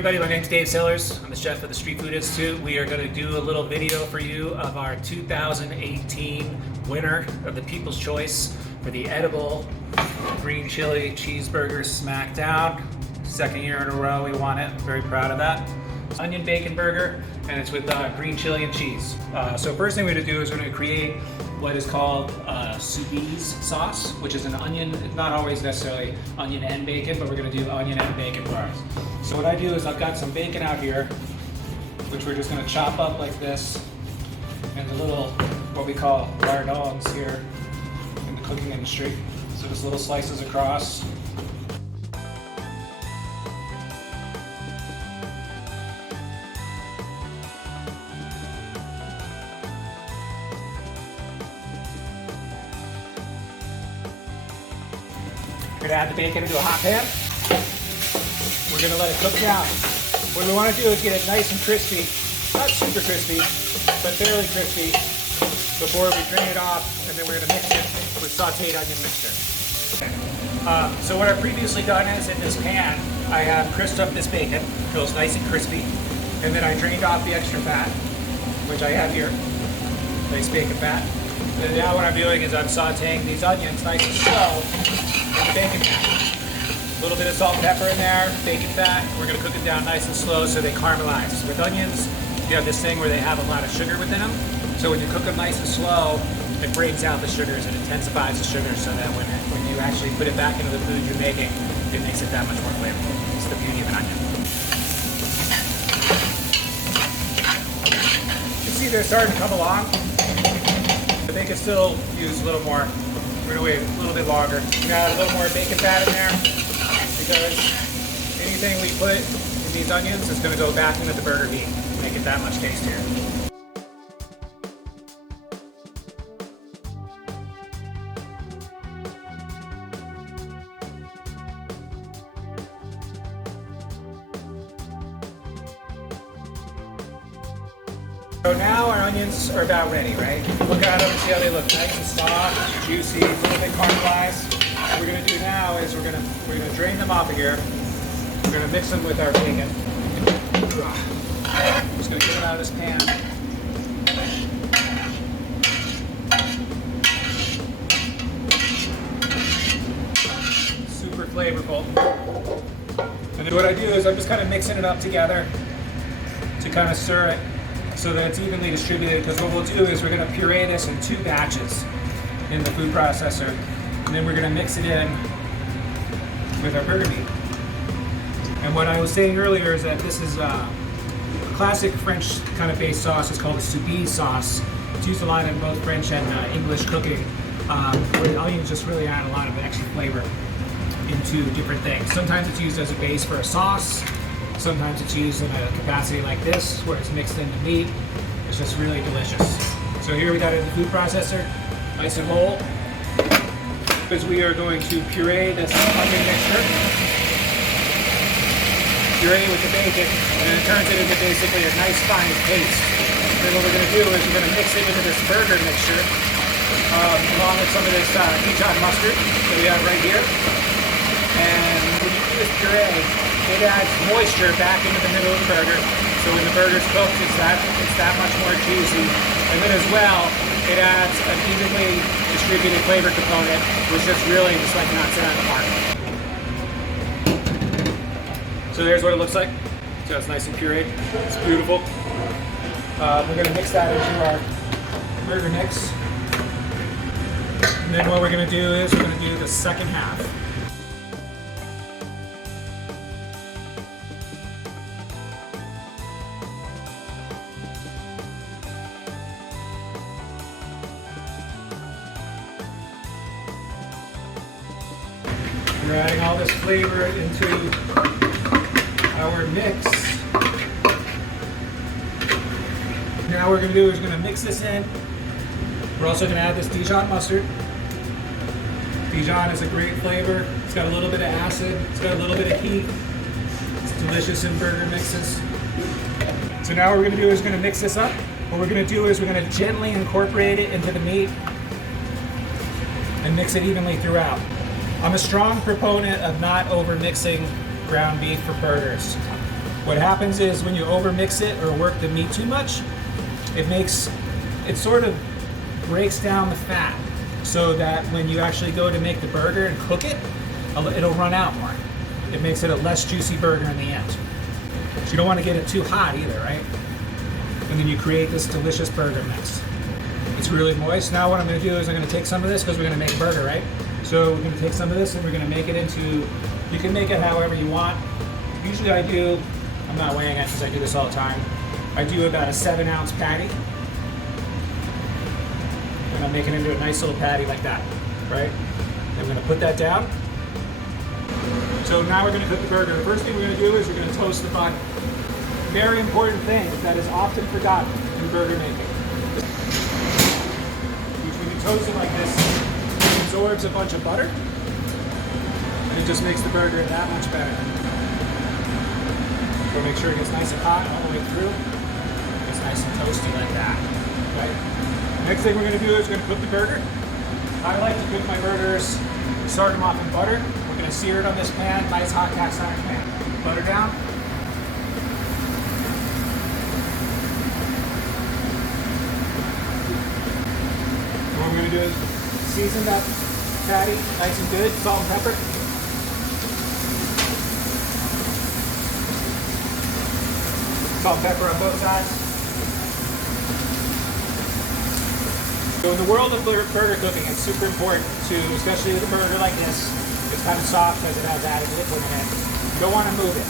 everybody, my name's Dave Sellers. I'm the chef at the Street Food Institute. We are going to do a little video for you of our 2018 winner of the People's Choice for the edible green chili cheeseburger Smackdown. Second year in a row we won it. Very proud of that. Onion bacon burger, and it's with green chili and cheese. So first thing we're going to do is we're going to create what is called sous vide sauce, which is an onion. It's not always necessarily onion and bacon, but we're going to do onion and bacon bars. So what I do is I've got some bacon out here, which we're just going to chop up like this into little, what we call lardons here in the cooking industry. So just little slices across. We're going to add the bacon into a hot pan. We're going to let it cook down. What we want to do is get it nice and crispy, not super crispy, but fairly crispy before we drain it off, and then we're going to mix it with sauteed onion mixture. So what I've previously done is in this pan, I have crisped up this bacon until it's nice and crispy, and then I drained off the extra fat, which I have here, nice bacon fat. And now what I'm doing is I'm sauteing these onions nice and slow in the bacon fat. A little bit of salt and pepper in there, bacon fat. We're going to cook it down nice and slow so they caramelize. With onions, you have this thing where they have a lot of sugar within them. So when you cook them nice and slow, it breaks out the sugars and intensifies the sugar so that when you actually put it back into the food you're making, it makes it that much more flavorful. It's the beauty of an onion. You can see they're starting to come along. But they can still use a little more. We're going to wait a little bit longer. We're going to add a little more bacon fat in there because anything we put in these onions is going to go back into the burger meat, make it that much tastier. So now our onions are about ready, right? Look at them and see how they look, nice and soft, juicy, a little bit caramelized. What we're going to do now is we're going to drain them off of here. We're going to mix them with our bacon. I'm just going to get them out of this pan. Super flavorful. And then what I do is I'm just kind of mixing it up together to kind of stir it so that it's evenly distributed, because what we'll do is we're going to puree this in 2 batches in the food processor, and then we're going to mix it in with our burger meat. And what I was saying earlier is that this is a classic French kind of based sauce. It's called a sous vide sauce. It's used a lot in both French and English cooking, where the onions just really add a lot of extra flavor into different things. Sometimes it's used as a base for a sauce. Sometimes it's used in a capacity like this, where it's mixed into meat. It's just really delicious. So here we got it in the food processor, nice and whole. Because we are going to puree this onion mixture. Puree with the bacon, and then it turns it into basically a nice fine paste. Then what we're going to do is we're going to mix it into this burger mixture, along with some of this Dijon mustard that we have right here. And when you do this puree, it adds moisture back into the middle of the burger, so when the burger's cooked, it's that much more juicy. And then as well, it adds an evenly distributed flavor component, which just really just like knocks it out of the park. So there's what it looks like. So it's nice and pureed. It's beautiful. We're going to mix that into our burger mix. And then what we're going to do is we're going to do the second half. We're adding all this flavor into our mix. Now what we're going to do is we're going to mix this in. We're also going to add this Dijon mustard. Dijon is a great flavor. It's got a little bit of acid. It's got a little bit of heat. It's delicious in burger mixes. So now what we're going to do is we're going to mix this up. What we're going to do is we're going to gently incorporate it into the meat and mix it evenly throughout. I'm a strong proponent of not over mixing ground beef for burgers. What happens is when you overmix it or work the meat too much, it sort of breaks down the fat so that when you actually go to make the burger and cook it, it'll run out more. It makes it a less juicy burger in the end. So you don't want to get it too hot either, right? And then you create this delicious burger mix. It's really moist. Now what I'm going to do is I'm going to take some of this because we're going to make a burger, right? So we're going to take some of this and we're going to make it into, you can make it however you want. Usually I'm not weighing it because I do this all the time. I do about a 7-ounce patty. And I'm making it into a nice little patty like that, right? I'm going to put that down. So now we're going to cook the burger. The first thing we're going to do is we're going to toast the bun. Very important thing that is often forgotten in burger making. When you toast it like this, it absorbs a bunch of butter, and it just makes the burger that much better. So make sure it gets nice and hot all the way through. It's nice and toasty like that, right? Next thing we're going to do is we're going to cook the burger. I like to cook my burgers, start them off in butter. We're going to sear it on this pan, nice hot cast iron pan. Butter down. What we're going to do is season that patty nice and good, salt and pepper. Salt and pepper on both sides. So in the world of burger cooking, it's super important to, especially with a burger like this, it's kind of soft because it has added liquid in it. You don't want to move it.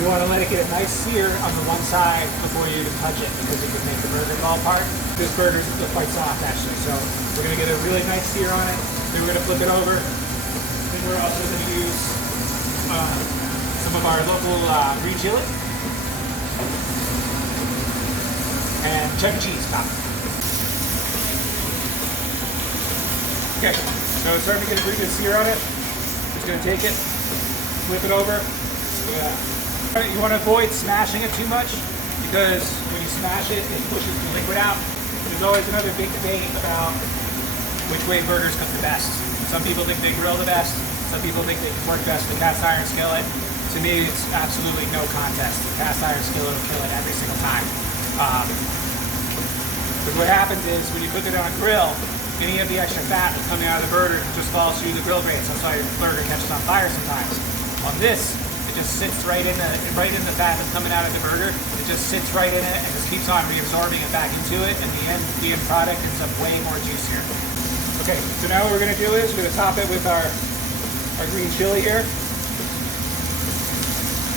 You want to let it get a nice sear on the one side before you even touch it because it can make the burger fall apart. This burger's quite soft actually, so we're going to get a really nice sear on it. Then we're going to flip it over. Then we're also going to use some of our local green chili and cheddar cheese top. Okay, so it's starting to get a pretty good sear on it. Just going to take it, flip it over. You want to avoid smashing it too much because when you smash it, it pushes the liquid out. There's always another big debate about which way burgers cook the best. Some people think they grill the best. Some people think they work best with cast iron skillet. To me, it's absolutely no contest. The cast iron skillet will kill it every single time. But what happens is when you cook it on a grill, any of the extra fat that's coming out of the burger just falls through the grill grates. That's why your burger catches on fire sometimes. On this, it just sits right in the fat that's coming out of the burger. It just sits right in it and just keeps on reabsorbing it back into it, and the end product ends up way more juicier. Okay, so now what we're going to do is we're going to top it with our green chili here.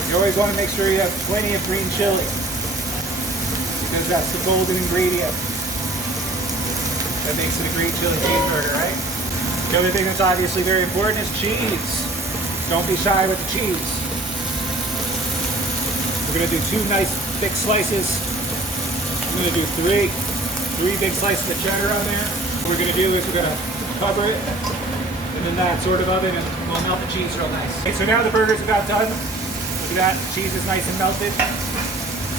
You always want to make sure you have plenty of green chili because that's the golden ingredient that makes it a green chili cheeseburger, right? The other thing that's obviously very important is cheese. Don't be shy with the cheese. We're going to do 2 nice thick slices. I'm going to do three big slices of cheddar on there. What we're going to do is we're going to cover it and in that sort of oven and we'll melt the cheese real nice. Okay, so now the burger's about done. Look at that, the cheese is nice and melted,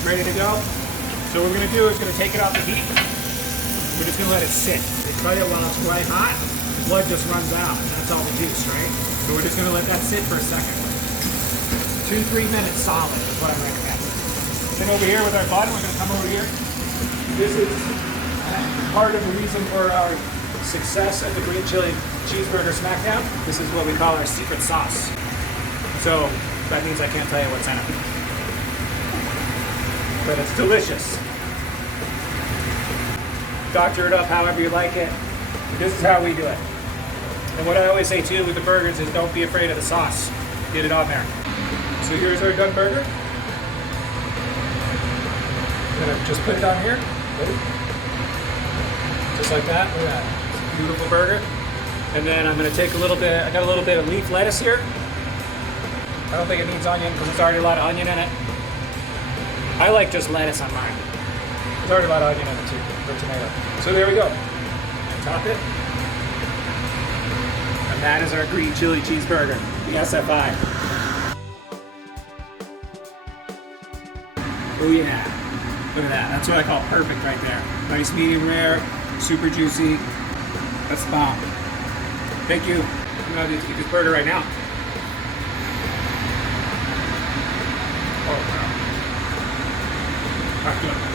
ready to go. So what we're going to do is going to take it off the heat. We're just going to let it sit. We cut it while it's quite hot. The blood just runs out. And that's all the juice, right? So we're just going to let that sit for a second. 2-3 minutes solid is what I recommend. Then over here with our bun, we're going to come over here. This is part of the reason for our success at the Green Chile Cheeseburger Smackdown. This is what we call our secret sauce. So that means I can't tell you what's in it. But it's delicious. Doctor it up however you like it. This is how we do it. And what I always say too with the burgers is don't be afraid of the sauce. Get it on there. So here's our done burger. I'm gonna just put it on here. Just like that. Look at that. It's a beautiful burger. And then I'm gonna take a little bit, I got a little bit of leaf lettuce here. I don't think it needs onion because there's already a lot of onion in it. I like just lettuce on mine. There's already a lot of onion in it too, for tomato. So there we go. Top it. And that is our green chili cheeseburger, the SFI. Oh yeah, look at that. That's what I call perfect right there. Nice medium rare, super juicy. That's the bomb. Thank you. I'm gonna eat this burger right now. Oh, wow. All right, good.